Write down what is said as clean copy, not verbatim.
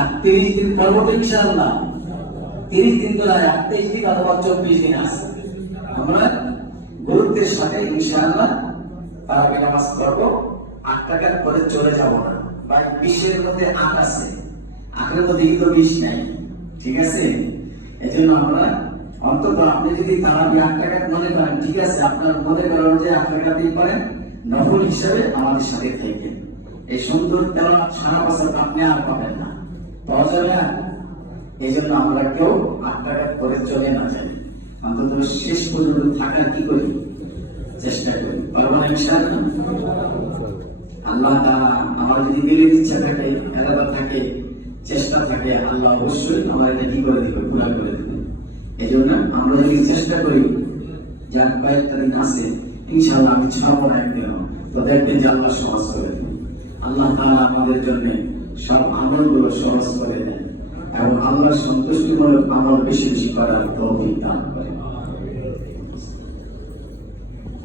আর 30 দিন করবো তো ইনশাআল্লাহ। 30 দিন তো 28 দিন অথবা 24 দিন আছে। আমরা গুরুত্বের সাথে ইনশাআল্লাহ তারাবি নামাজ পড়বো। 8 টাকার পরে চলে যাব না। ভাই 20-এর মধ্যে 8 আছে, 8-এর মধ্যে কিন্তু 20 নাই, ঠিক আছে? এই জন্য আমরা অন্তত আপনি যদি তারাবি 8 টাকা মনে করেন, ঠিক আছে, আপনার মনে করেন যে 8 টাকা দিয়ে পারেন, নফল হিসাবে আমাদের সাথে থেকে এই সুন্দর তেলাওয়াত সারা বছর আপনি আর পাবেন না, পাওয়া যাবে না। এই জন্য আমরা কেউ 8 টাকা করে চলে না যাই, অন্তত শেষ পর্যন্ত থাকার কি করি, চেষ্টা করি। পারবো না ইনশাআল্লাহ? আল্লাহ তাআলা আমার যদি দিলের ইচ্ছা থাকে, এরাদা থাকে, চেষ্টা থাকে, আল্লাহ অবশ্যই আমার এটা কি করে দিবে, পুরা করে দিবে। এই জন্য আমরা যদি চেষ্টা করি, যার কয়েকটা দিন আছে ইনশাআল্লাহ আমি ছাড়বো না একদিন, তো দেখবেন যে আল্লাহ সহজ করে দেন। আল্লাহ তাআলা আমাদের জন্য সব আমলগুলো সহজ করে দেন এবং আল্লাহর সন্তুষ্টিমূলক আমল বেশি বেশি করার তৌফিক দান করেন।